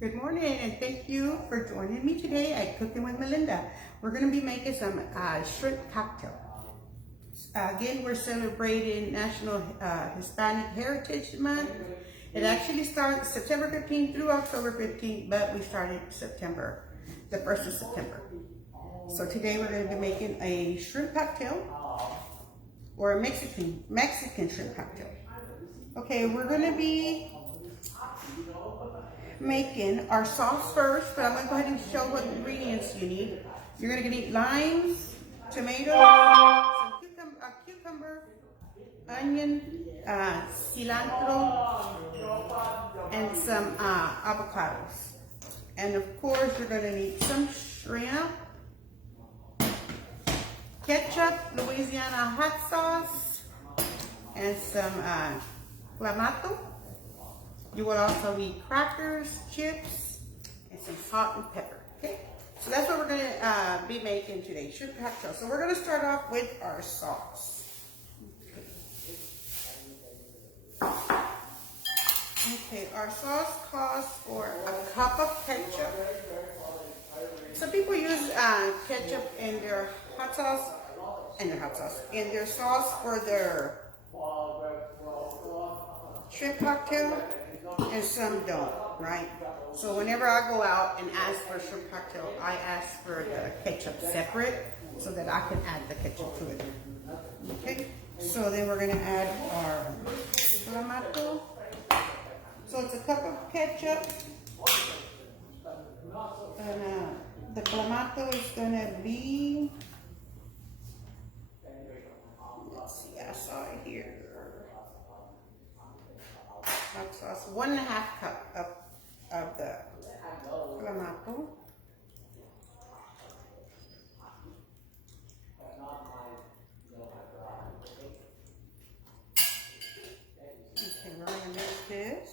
Good morning, and thank you for joining me today at Cooking with Melinda. We're going to be making some shrimp cocktail. Again, we're celebrating National Hispanic Heritage Month. It actually starts September 15th through October 15th, but we started the 1st of September. So today we're going to be making a shrimp cocktail, or a Mexican shrimp cocktail. Okay, we're going to be making our sauce first, but I'm going to go ahead and show what ingredients you need. You're going to need limes, tomatoes, some cucumber, onion, cilantro, and some avocados. And of course, you're going to need some shrimp, ketchup, Louisiana hot sauce, and some clamato. You will also need crackers, chips, and some salt and pepper, okay? So that's what we're gonna be making today, shrimp cocktail. So we're gonna start off with our sauce. Okay, our sauce calls for a cup of ketchup. Some people use ketchup in their hot sauce, in their sauce for their shrimp cocktail, and some don't, right? So whenever I go out and ask for a shrimp cocktail, I ask for the ketchup separate so that I can add the ketchup to it. Okay, so then we're gonna add our clamato. So it's a cup of ketchup, and the clamato is gonna be, let's see, I saw it here. Hot sauce, 1.5 cup of the clamato. Okay, we're gonna mix this.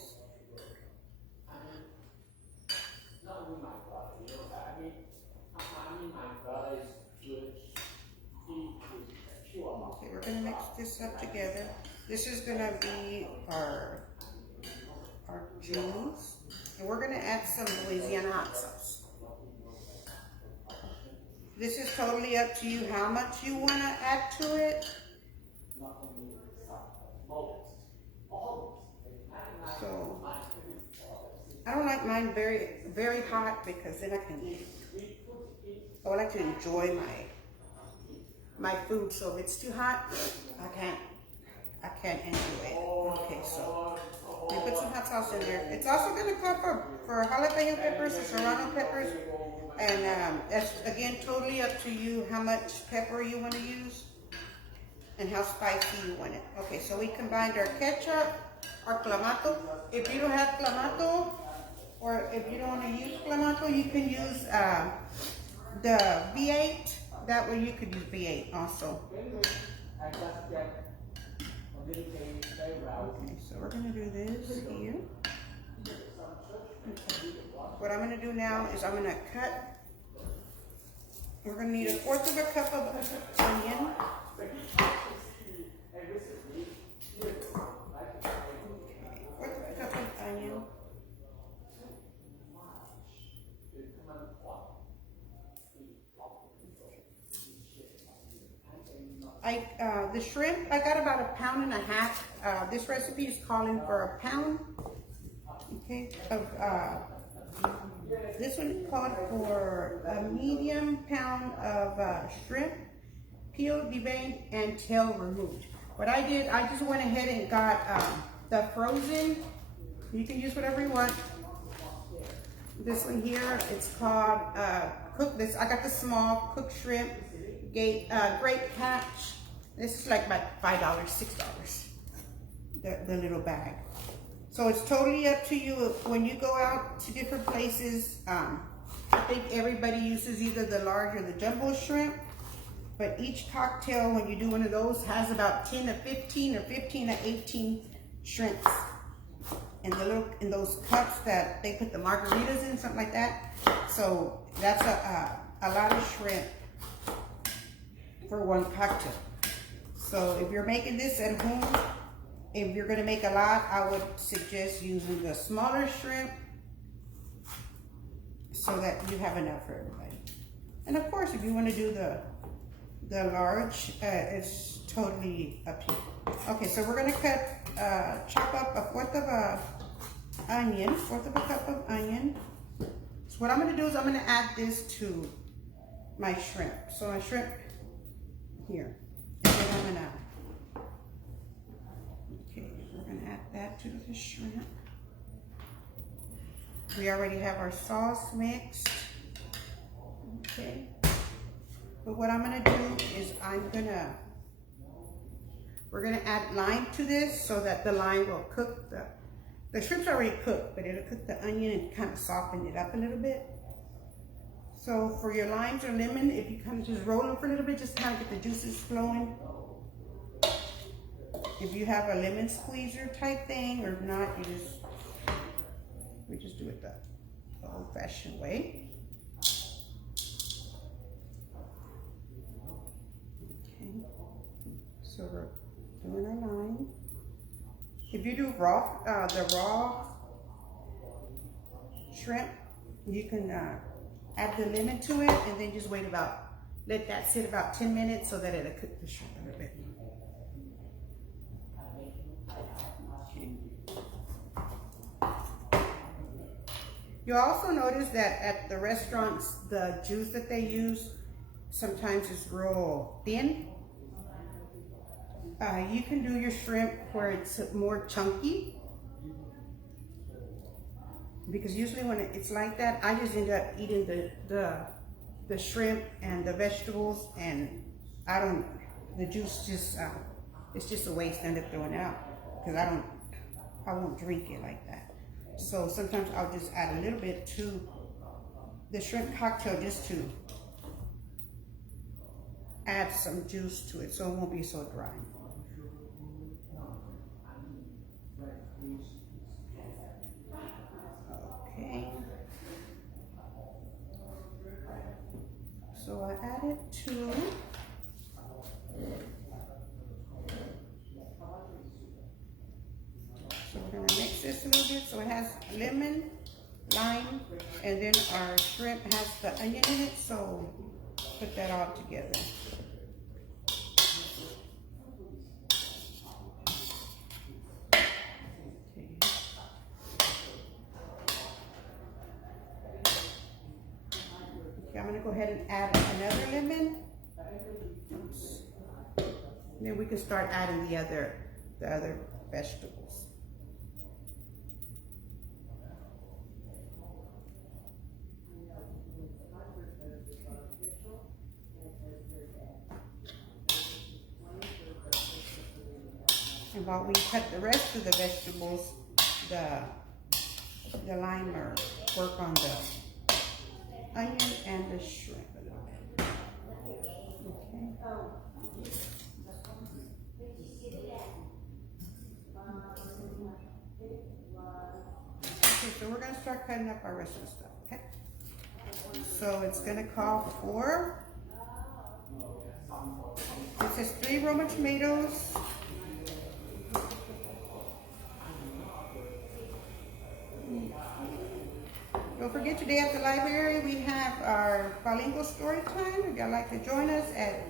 Okay, we're gonna mix this up together. This is gonna be our juice, and we're gonna add some Louisiana hot sauce. This is totally up to you how much you wanna add to it. So I don't like mine very, very hot because then I would like to enjoy my food. So if it's too hot, I can't enjoy it. Okay, so we put some hot sauce in there. It's also gonna call for jalapeno peppers or serrano peppers, and that's again totally up to you how much pepper you want to use and how spicy you want it. Okay, so we combined our ketchup, our clamato. If you don't have clamato, or if you don't want to use clamato, you can use the V8. That way you could use V8 also. Okay, so we're gonna do this here. Okay. What I'm gonna do now is I'm gonna cut. We're gonna need 1/4 cup of onion. Okay, 1/4 cup of onion. The shrimp, I got about 1.5 pounds. This recipe is calling for 1 pound. Okay, this one called for a medium pound of shrimp, peeled, deveined, and tail removed. What I did, I just went ahead and got the frozen. You can use whatever you want. This one here, it's called cooked. I got the small cooked shrimp, great catch. This is like about $5, $6, the little bag. So it's totally up to you. When you go out to different places, I think everybody uses either the large or the jumbo shrimp, but each cocktail, when you do one of those, has about 10 to 15 or 15 to 18 shrimps in those cups that they put the margaritas in, something like that. So that's a lot of shrimp for one cocktail. So if you're making this at home, if you're gonna make a lot, I would suggest using the smaller shrimp so that you have enough for everybody. And of course, if you want to do the large, it's totally up to you. Okay, so we're gonna chop up a fourth of a cup of onion. So what I'm gonna do is I'm gonna add this to my shrimp. So my shrimp here, and then I'm gonna, okay, we're gonna add that to the shrimp. We already have our sauce mixed, okay. But what I'm gonna do is we're gonna add lime to this so that the lime will cook the shrimp's already cooked, but it'll cook the onion and kind of soften it up a little bit. So for your limes or lemon, if you kind of just roll them for a little bit, just kind of get the juices flowing. If you have a lemon squeezer type thing, or not, we just do it the old-fashioned way. Okay, so we're doing our lime. If you do the raw shrimp, you can add the lemon to it and then just let that sit about 10 minutes so that it'll cook the shrimp a little bit. Okay. You'll also notice that at the restaurants, the juice that they use sometimes is real thin. You can do your shrimp where it's more chunky, because usually when it's like that, I just end up eating the shrimp and the vegetables, and the juice just, it's just a waste. I end up throwing it out because I won't drink it like that. So sometimes I'll just add a little bit to the shrimp cocktail just to add some juice to it so it won't be so dry. Okay. So I added 2. So we're gonna mix this a little bit so it has lemon, lime, and then our shrimp has the onion in it, so put that all together. I'm gonna go ahead and add another lemon. Oops. And then we can start adding the other vegetables. And while we cut the rest of the vegetables, the lime will work on the onion and the shrimp a little bit. Okay, so we're gonna start cutting up our rest of the stuff, okay? So it's gonna call for, it says 3 Roma tomatoes, don't forget, today at the library we have our bilingual story time. If y'all like to join us at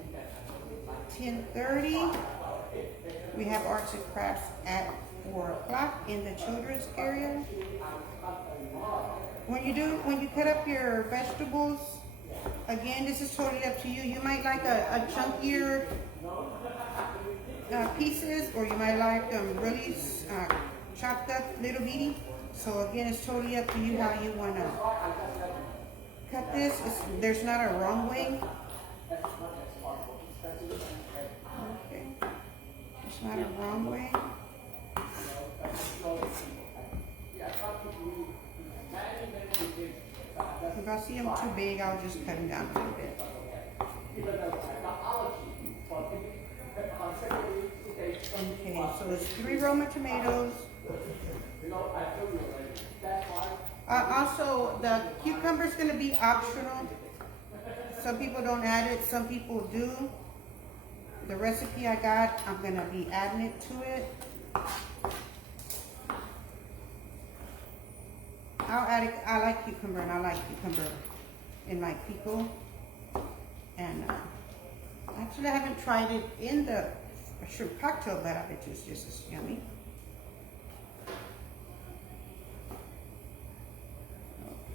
10:30. We have arts and crafts at 4 o'clock in the children's area. When you cut up your vegetables, again, this is totally up to you. You might like a chunkier pieces, or you might like them really chopped up, little bitty. So again, it's totally up to you how you want to cut this. There's not a wrong way. Okay, it's not a wrong way. If I see them too big, I'll just cut them down a little bit. Okay, so it's 3 Roma tomatoes. Also, the cucumber is going to be optional. Some people don't add it, some people do. The recipe I got, I'm going to be adding it to it. I'll add it. I like cucumber, and I like cucumber in my pickle. And actually, I haven't tried it in the shrimp cocktail, but I bet you it's just as yummy.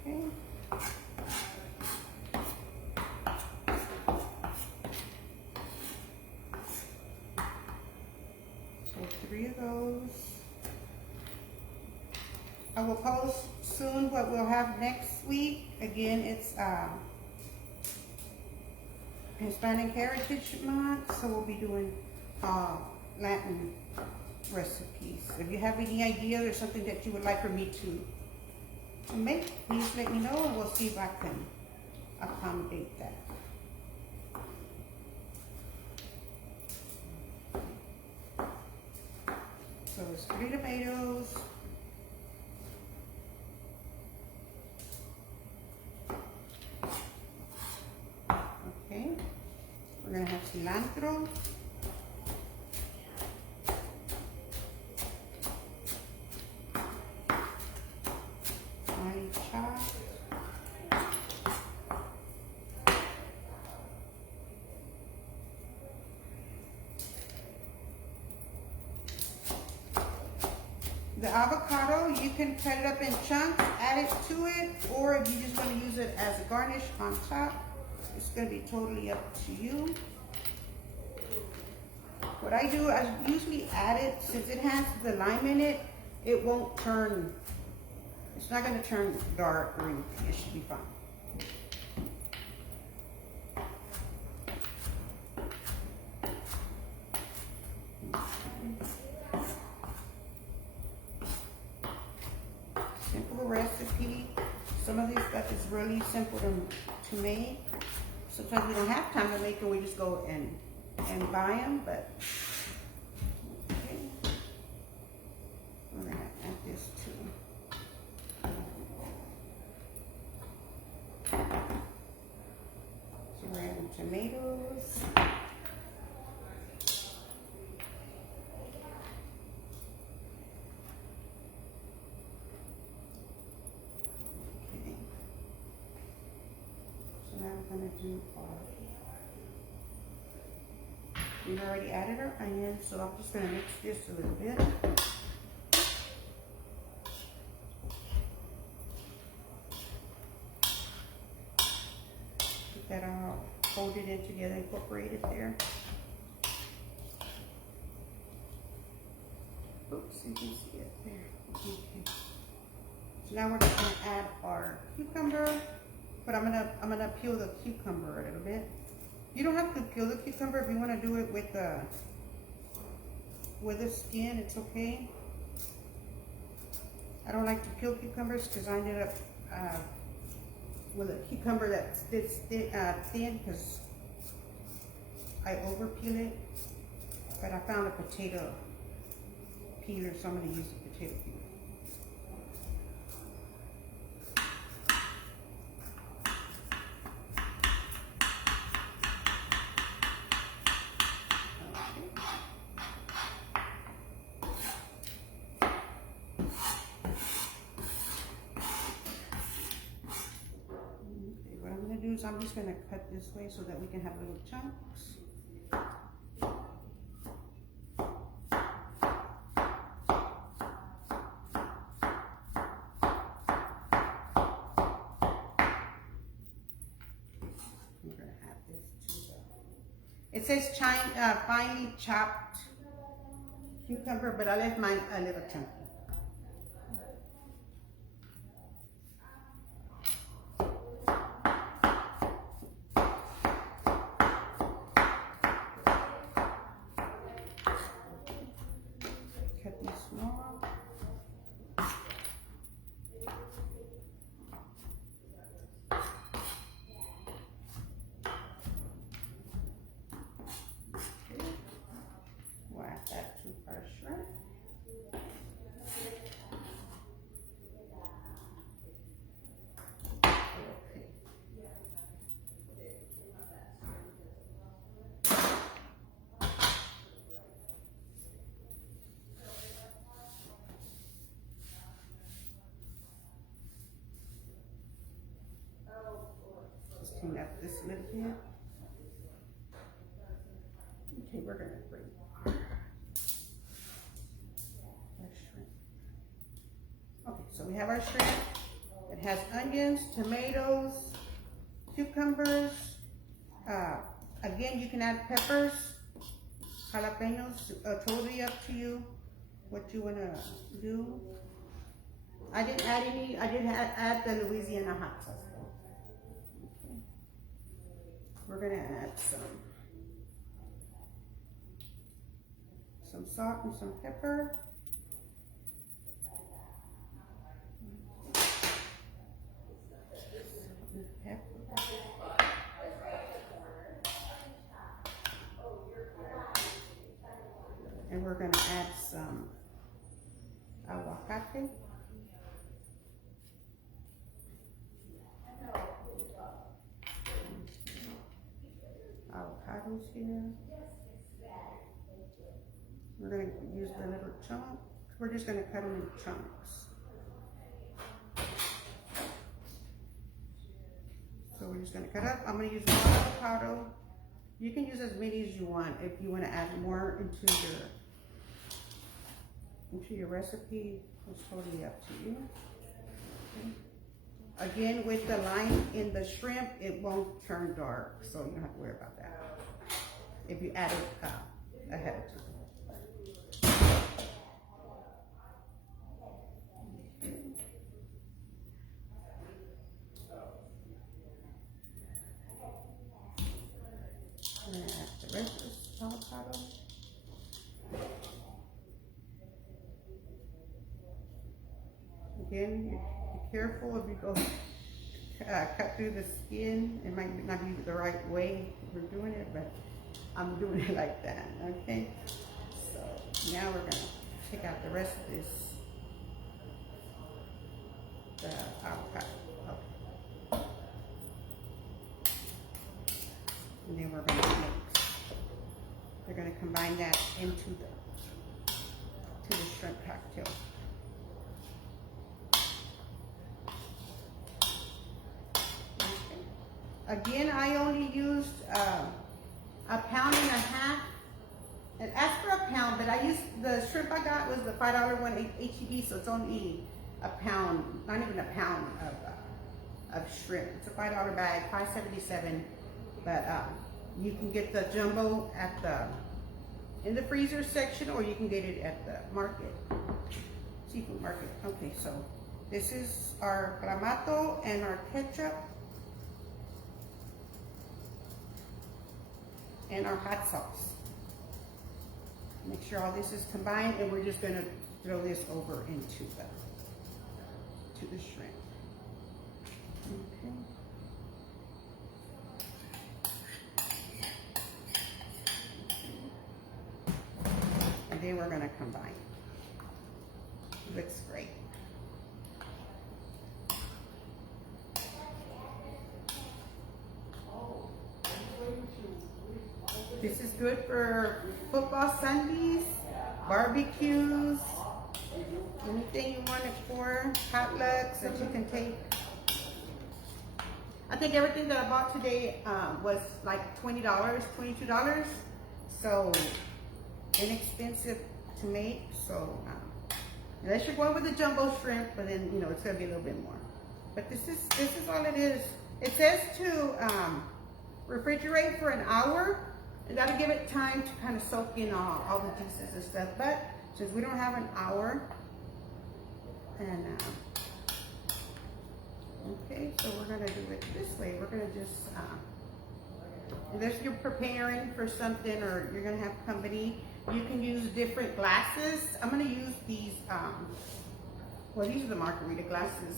Okay. So 3 of those. I will post soon what we'll have next week. Again, it's Hispanic Heritage Month, so we'll be doing Latin recipes. If you have any ideas or something that you would like for me to make, please let me know, and we'll see if I can accommodate that. So it's 3 tomatoes. Okay, we're gonna have cilantro. Chopped. The avocado, you can cut it up in chunks, add it to it, or if you just want to use it as a garnish on top, it's going to be totally up to you. What I do, I usually add it, since it has the lime in it, it won't turn, it's not going to turn dark or anything. It should be fine. Simple recipe. Some of this stuff is really simple to make. Sometimes we don't have time to make them, we just go and buy them, but okay. We're gonna add this too. So we're adding tomatoes. Okay. So now we're gonna do we've already added our onions, so I'm just gonna mix this a little bit. Get that all folded in together, incorporated there. Oops, you can see it there. Okay. So now we're just gonna add our cucumber, but I'm gonna peel the cucumber a little bit. You don't have to peel the cucumber. If you want to do it with the skin, it's okay. I don't like to peel cucumbers because I ended up with a cucumber that's thin because I over peel it. But I found a potato peeler, so I'm going to use the potato peeler. I'm just going to cut this way so that we can have little chunks. We're going to add this to the... It says finely chopped cucumber, but I left mine a little chunky. That to our shrimp. clean up this a little bit. Okay, we're gonna bring our shrimp. Okay, so we have our shrimp. It has onions, tomatoes, cucumbers. Again, you can add peppers, jalapenos, totally up to you what you wanna do. I didn't add any, I did add the Louisiana hot sauce though. Okay. We're gonna add some salt and some pepper. And we're going to add some aguacate. Avocados here. We're going to use the little chunks. We're just going to cut them in chunks. So we're just going to cut up. I'm going to use one avocado. You can use as many as you want if you want to add more into your recipe. It's totally up to you. Okay. Again, with the lime in the shrimp, it won't turn dark, so you don't have to worry about that if you add it ahead of time. And add the rest of this avocado. Again, be careful if you go cut through the skin. It might not be the right way we're doing it, but I'm doing it like that, okay? So now we're gonna take out the rest of this, the avocado. Okay. And then we're gonna mix. We're gonna combine that into the shrimp cocktail. Again, I only used a pound and a half. And ask for a pound, but I used the shrimp I got was the $5 one HEB, so it's only a pound, not even a pound of shrimp. It's a $5 bag, $5.77. But you can get the jumbo at in the freezer section, or you can get it at the market, seafood market. Okay, so this is our clamato and our ketchup. And our hot sauce. Make sure all this is combined, and we're just gonna throw this over into the shrimp. Okay. And then we're gonna combine. Looks great. This is good for football Sundays, barbecues, anything you want it for, potlucks that you can take. I think everything that I bought today was like $20, $22. So inexpensive to make. So unless you're going with the jumbo shrimp, but then you know it's gonna be a little bit more. But this is all it is. It says to refrigerate for an hour. And that'll give it time to kind of soak in all the juices and stuff. But since we don't have an hour, and okay, so we're gonna do it this way. We're gonna just, unless you're preparing for something or you're gonna have company, you can use different glasses. I'm gonna use these, well, these are the margarita glasses,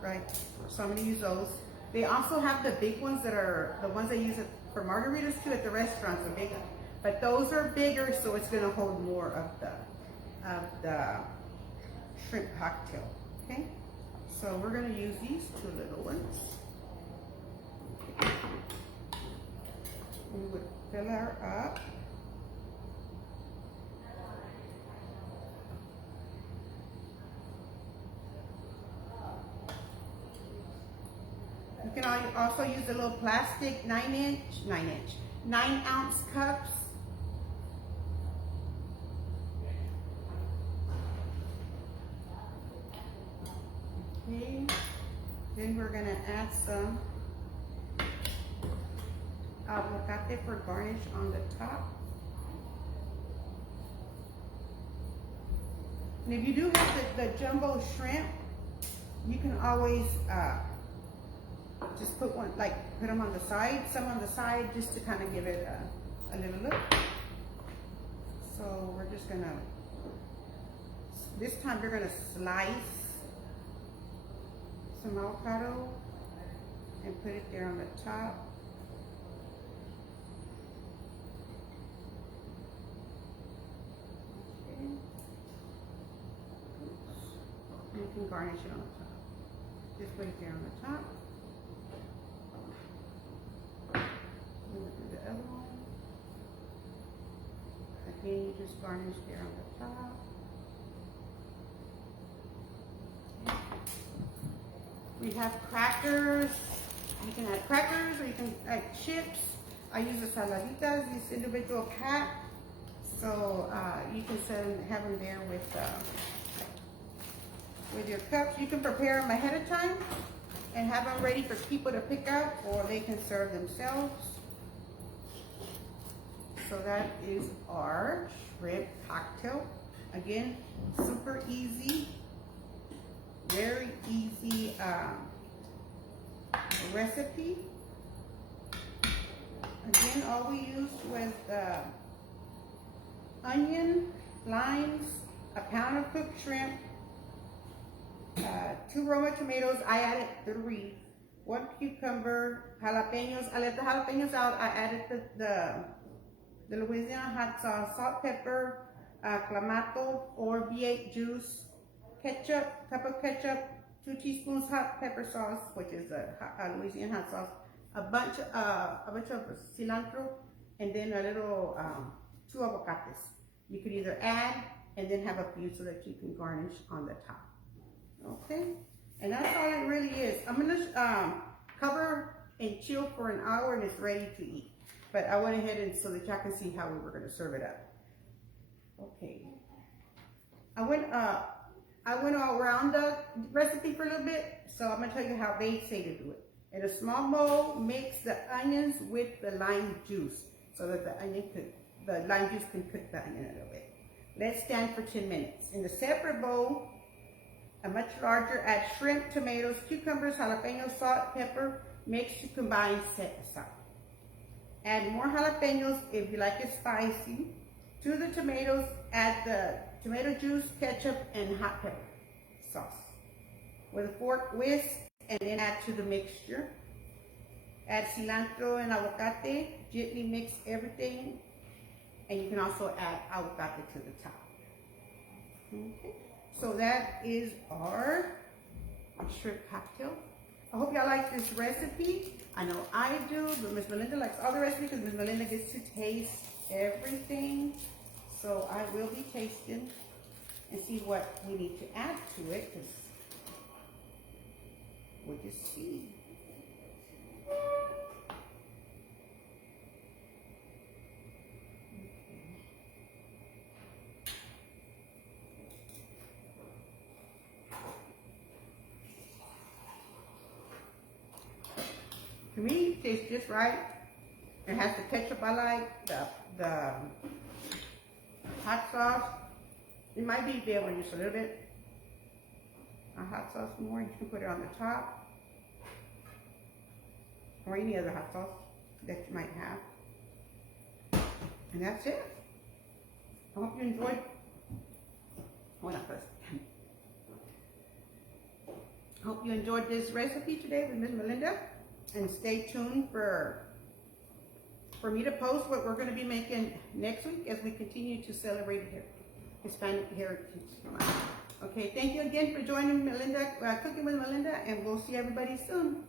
right? So I'm gonna use those. They also have the big ones that are the ones they use for margaritas too at the restaurants, are bigger. But those are bigger, so it's gonna hold more of the shrimp cocktail. Okay, so we're gonna use these two little ones. We would fill her up. You can also use the little plastic 9-ounce cups. Okay, then we're gonna add some aguacate for garnish on the top. And if you do have the jumbo shrimp, you can always just put them on the side, some on the side, just to kind of give it a little look. So we're just gonna, this time we're gonna slice some avocado and put it there on the top. Okay. And you can garnish it on the top. Just put it there on the top. Move it to the other one. Again, you just garnish there on the top. Okay. We have crackers. You can add crackers or you can add chips. I use the saladitas, these individual pack. So you can have them there with your cups. You can prepare them ahead of time and have them ready for people to pick up, or they can serve themselves. So that is our shrimp cocktail. Again, super easy, very easy recipe. Again, all we used was onion, limes, a pound of cooked shrimp, 2 Roma tomatoes. I added 3. 1 cucumber, jalapenos. I left the jalapenos out. I added the Louisiana hot sauce, salt, pepper, clamato or V8 juice, ketchup, cup of ketchup, 2 teaspoons hot pepper sauce, which is a Louisiana hot sauce, a bunch of cilantro, and then a little 2 avocados. You could either add and then have a few so that you can garnish on the top. Okay, and that's all it really is. I'm gonna cover and chill for an hour, and it's ready to eat. But I went ahead and so that y'all can see how we were gonna serve it up. Okay, I went all around the recipe for a little bit, so I'm gonna tell you how they say to do it. In a small bowl, mix the onions with the lime juice so that the lime juice can cook the onion a little bit. Let stand for 10 minutes. In the separate bowl, a much larger, add shrimp, tomatoes, cucumbers, jalapenos, salt, pepper, mix to combine, set aside. Add more jalapenos if you like it spicy. To the tomatoes, add the tomato juice, ketchup, and hot pepper sauce. With a fork, whisk, and then add to the mixture. Add cilantro and aguacate. Gently mix everything. And you can also add aguacate to the top. Okay. So that is our shrimp cocktail. I hope y'all like this recipe. I know I do, but Miss Melinda likes all the recipes because Miss Melinda gets to taste everything. So I will be tasting and see what we need to add to it, because we'll just see. To me, it tastes just right. It has the ketchup I like, the hot sauce. It might be able to use a little bit of hot sauce more. You can put it on the top, or any other hot sauce that you might have. And that's it. I hope you enjoyed. Hold on first. I hope you enjoyed this recipe today with Miss Melinda. And stay tuned for me to post what we're going to be making next week as we continue to celebrate Hispanic Heritage Month. Okay, thank you again for joining Melinda, Cooking with Melinda, and we'll see everybody soon.